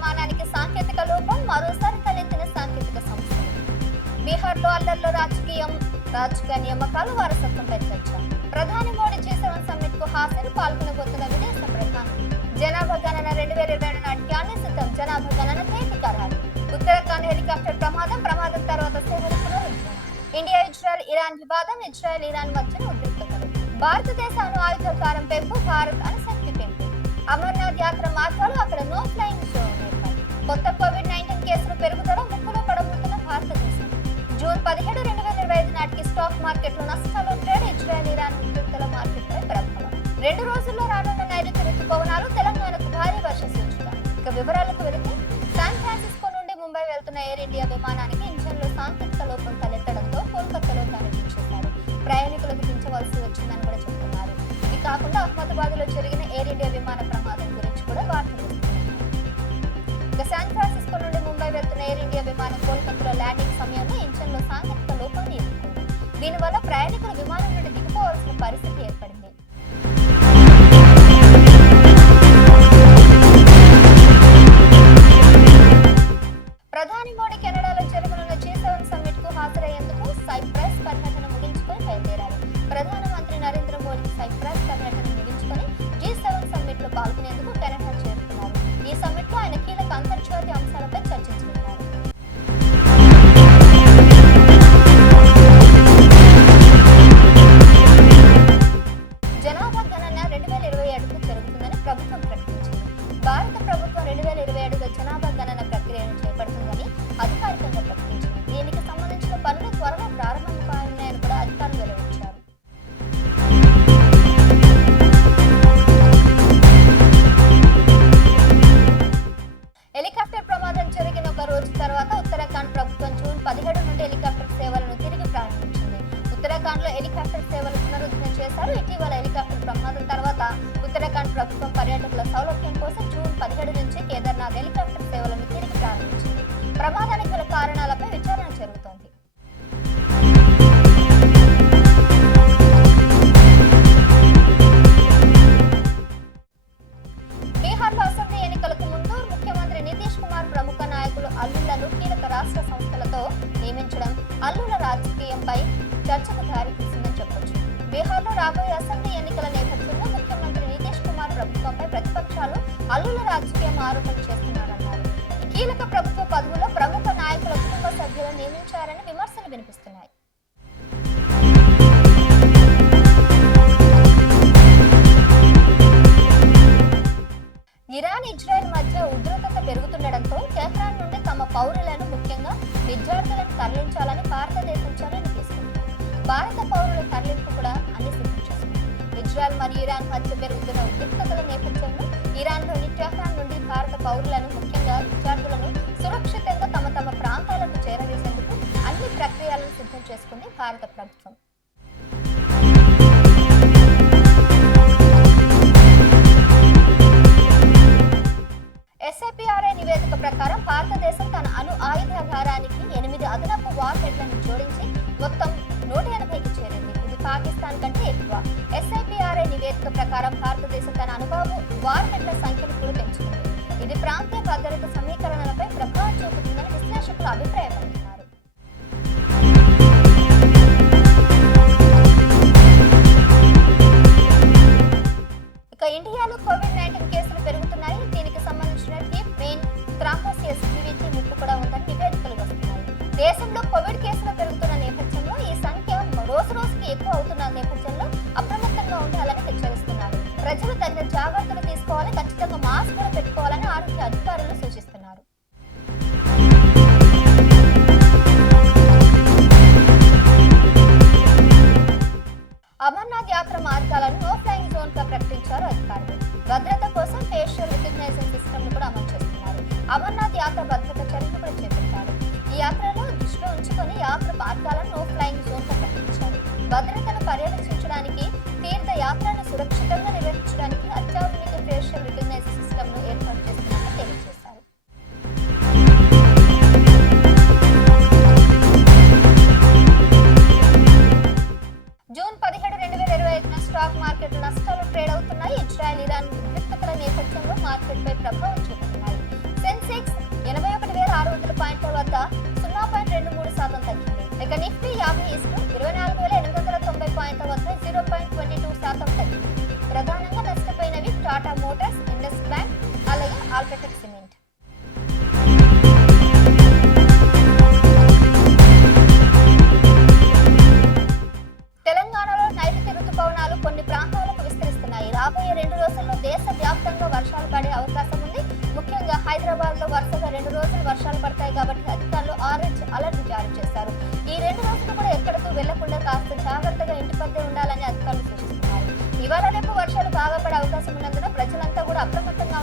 విమానానికి సాంకేతిక లోపం, మరోసారి తలెత్తిన సాంకేతిక సమస్యలు. బీహార్లో అల్లర్ల రాజకీయ నియామకాలు వారసత్వంపై చర్చ. ప్రధాని మోడీ G7 సమ్మిట్ కు హాజరు, పాల్గొనబోతున్న విదేశ ప్రధాని. జనాభా గణన 2027 నాటికి అన్ని సిద్ధం. జనాభా గణన తేదీ ఖరారు. ఉత్తరాఖండ్ హెలికాప్టర్ ప్రమాదం తర్వాత సేవలు పునరుద్ధరణ. ఇండియా ఇజ్రాయెల్ వివాదం, ఇజ్రాయెల్ మధ్య ఉద్రిక్తతలు. భారతదేశ అణు ఆయుధాగారం పెంపు, భారత్ అణుశక్తి పెంపు. అమర్నాథ్ యాత్ర మార్గాలు, అక్కడ నో ఫ్లైయింగ్ జోన్ ఏర్పాటు. కొత్త కోవిడ్-19 కేసులు పెరుగుదల, ముక్కులో పడబోతున్న భారతదేశం. జూన్ 17, 2025 నాటికి స్టాక్ మార్కెట్లు నష్టాలు. ట్రేడ్, ఇజ్రాయెల్ ఉద్రిక్తల మార్కెట్పై ప్రభావం. 2 రోజుల్లో రానున్న నైరుతి రుతుపవనాలు, తెలంగాణకు భారీ వర్ష సూచిక. ఇక వివరాలకు వెళితే, శాన్ ఫ్రాన్సిస్కో నుండి ముంబై వెళ్తున్న ఎయిర్ ఇండియా విమానానికి ఇంజన్లో సాంకేతిక లోపం తలెత్తడంతో కోల్కతాలో తనిఖీశారు. ప్రయాణికులకు దించవలసి వచ్చిందని కూడా చెబుతున్నారు. ఇది కాకుండా అహ్మదాబాద్ లో జరిగిన ఎయిర్ ఇండియా విమాన ప్రమాదం గురించి కూడా వార్తలు వస్తున్నాయి. ఇక శాన్ ఫ్రాన్సిస్కో నుండి ముంబై వెళ్తున్న ఎయిర్ ఇండియా విమానం కోల్కతాలో ల్యాండింగ్ సమయంలో ఇంజన్లో సాంకేతిక లోపాన్ని ఎదుర్కొంది. దీనివల్ల ప్రయాణికులు విమానం నుండి దిగిపోవాల్సిన పరిస్థితి ఏర్పడింది. ప్రధాని మోడీ కెనడాలో జరగనున్న G7 సమ్మిట్ కు హాజరయ్యేందుకు సైప్రస్ పర్యటన ముగించుకొని బయలుదేరారు. ప్రధానమంత్రి నరేంద్ర మోడీ సైప్రస్ పర్యటన ముగించుకొని G7 సమ్మిట్ లో పాల్గొనేందుకు కెనడా చేరుకున్నారు. ఈ సమ్మిట్ లో ఆయన కీలక అంతర్జాతీయ అంశాలపై చర్చించనున్నారు. జనాభా గణన 2027కు జరుగుతుందని ప్రభుత్వం ప్రకటించింది. భారత ప్రభుత్వం 2027లో జనాభా గణన ప్రక్రియను చేపడుతుందని అధికారికంగా ప్రకటించింది. దీనికి సంబంధించిన పనులు త్వరలో ప్రారంభం కానున్నాయని కూడా అధికారులు వెల్లడించారు. హెలికాప్టర్ ప్రమాదం జరిగిన ఒక రోజు తర్వాత ఉత్తరాఖండ్ ప్రభుత్వం జూన్ 17 నుండి హెలికాప్టర్ సేవలను తిరిగి ప్రారంభించింది. ఉత్తరాఖండ్ లో హెలికాప్టర్ సేవలు పునరుద్ధరణ చేశారు. ఇటీవల హెలికాప్టర్ ప్రమాదం తర్వాత ఉత్తరాఖండ్ ప్రభుత్వం పర్యాటకుల సౌలభ్యం కోసం జూన్ 17 నుంచి కేదార్నాథ్ హెలికాప్టర్ సేవలను తిరిగి ప్రారంభించింది. ప్రమాదానికి గల కారణాలపై విచారణ జరుగుతోంది. బీహార్లో అసెంబ్లీ ఎన్నికలకు ముందు ముఖ్యమంత్రి నితీష్ కుమార్ ప్రముఖ నాయకులు అల్లుళ్లను కీలక రాష్ట్ర సంస్థలతో నియమించడం అల్లుల రాజకీయంపై చర్చకు దారితీసిందని చెప్పొచ్చు. బీహార్లో రాబోయే అసెంబ్లీ ఎన్నికల నేపథ్యంలో ముఖ్యమంత్రి నితీష్ కుమార్ ప్రభుత్వంపై ప్రతిపక్షాలు అల్లుల రాజకీయం ఆరోపణలు చేస్తున్నారన్నారు. కీలక ప్రభుత్వ పదవుల్లో ప్రముఖ నాయకుల కుటుంబ సభ్యులను నియమించారని విమర్శలు వినిపిస్తున్నాయి. ఇరాన్ ఇజ్రాయెల్ మధ్య ఉద్రిక్తత పెరుగుతుండటంతో టెహ్రాన్ నుండి తమ పౌరులను, ముఖ్యంగా విద్యార్థులను తరలించాలని భారతదేశం చర్యలు తీసుకుంది. భారత పౌరుల తరలింపు కూడా అన్ని సిద్ధం చేస్తుంది. ఇజ్రాయెల్ మరియు ఇరాన్ మధ్య పెరుగుతున్న ఉద్రిక్తతల నేపథ్యంలో ఇరాన్లోని టెహ్రాన్ నుండి భారత పౌరులను, ముఖ్యంగా విద్యార్థులను సురక్షితంగా తమ ప్రాంతాలకు చేరవేసేందుకు అన్ని ప్రక్రియలను సిద్ధం చేసుకుంది భారత ప్రభుత్వం. SIPRI నివేదిక ప్రకారం భారతదేశం తన అణు ఆయుధాగారానికి 8 అదనపు వార్ హెడ్లను జోడించి మొత్తం 180కి చేరింది. ఇది పాకిస్తాన్ కంటే ఎక్కువ. SIPRI నివేదిక ప్రకారం భారతదేశం తన అనుభవం వార్ హెడ్ల సంఖ్యను కూడా పెంచుకుంది. ఇది ప్రాంతీయ భద్రత సమీకరణలపై ప్రభావం చూపుతుందని విశ్లేషకులు అభిప్రాయపడుతున్నారు. ఇక ఇండియాలో కోవిడ్-19 కేసులు పెరుగుతున్నాయి. దీనికి సంబంధించిన డీప్ వెయిన్ థ్రాంబోసిస్ జీవికి ముప్పు కూడా ఉందని నివేదికలు వస్తున్నాయి. దేశంలో కోవిడ్ కేసులు పెరుగుతున్న నేపథ్యంలో ఈ సంఖ్య రోజుకి ఎక్కువ అవుతున్న నేపథ్యంలో అప్రమత్తంగా ఉండాలని హెచ్చరిస్తున్నారు. ప్రజలు తగిన జాగ్రత్తలు తీసుకోవాలి, ఖచ్చితంగా మాస్క్ కూడా పెట్టుకోవాలని ఆరోగ్య అధికారులు సూచిస్తున్నారు. అమర్నాథ్ యాత్ర మార్గాలను నో ఫ్లైయింగ్ జోన్ గా ప్రకటించారు అధికారులు. భద్రత కోసం ఫేషియల్ రికగ్నైజేషన్ సిస్టమ్ ను కూడా అమలు చేస్తున్నారు. అమర్నాథ్ యాత్ర భద్రత చర్యలు కూడా చేపట్టారు. ఈ యాత్రలో దృష్టిలో ఉంచుకొని యాత్ర మార్గాలను నో ఫ్లైయింగ్ జోన్ గా ప్రకటించారు. భద్రతను పర్యవేక్షించడానికి, తీర్థయాత్రను సురక్షితంగా నిర్వహించడానికి అత్యాధునిక ఫేషియల్ రికగ్నైజేషన్ సిస్టమ్ ను ఏర్పాటు చేస్తున్నట్లు తెలియజేశారు. జూన్ 17, 2025 స్టాక్ మార్కెట్ నష్టాలు ట్రేడ్ అవుతున్నాయి. ఇజ్రాయెల్, ఇరాన్ ఉద్రిక్తతల నేపథ్యంలో మార్కెట్ పై ప్రభావం చూపుతున్నాయి. సెన్సెక్స్ 600 పాయింట్ల వద్ద 0.23% తగ్గింది. ఇక నిఫ్టీ 50/24,890 పాయింట్ల వద్ద 0.22% తగ్గింది. ప్రధానంగా నష్టపోయినవి టాటా మోటార్స్, ఇండస్ బ్యాంక్, అలాగే అల్ట్రాటెక్ సిమెంట్. తెలంగాణలో నైరుతి రుతుపవనాలు కొన్ని ప్రాంతాలకు విస్తరిస్తున్నాయి. రాబోయే 2 రోజుల్లో దేశ వ్యాప్తంగా వర్షాలు పడే అవకాశం ఉంది. ముఖ్యంగా హైదరాబాద్ లో వరుసగా 2 రోజులు వర్షాలు పడతాయి కాబట్టి అధికారులు ఆరెంజ్ అలర్ట్ జారీ చేశారు. ఈ 2 రోజులు కూడా ఎక్కడకు వెళ్లకుండా కాస్త జాగ్రత్తగా ఇంటి వద్దే ఉండాలని అధికారులు సూచిస్తున్నారు. ఇవాళ రేపు వర్షాలు బాగా పడే అవకాశం ఉన్నందున ప్రజలంతా కూడా అప్రమత్తంగా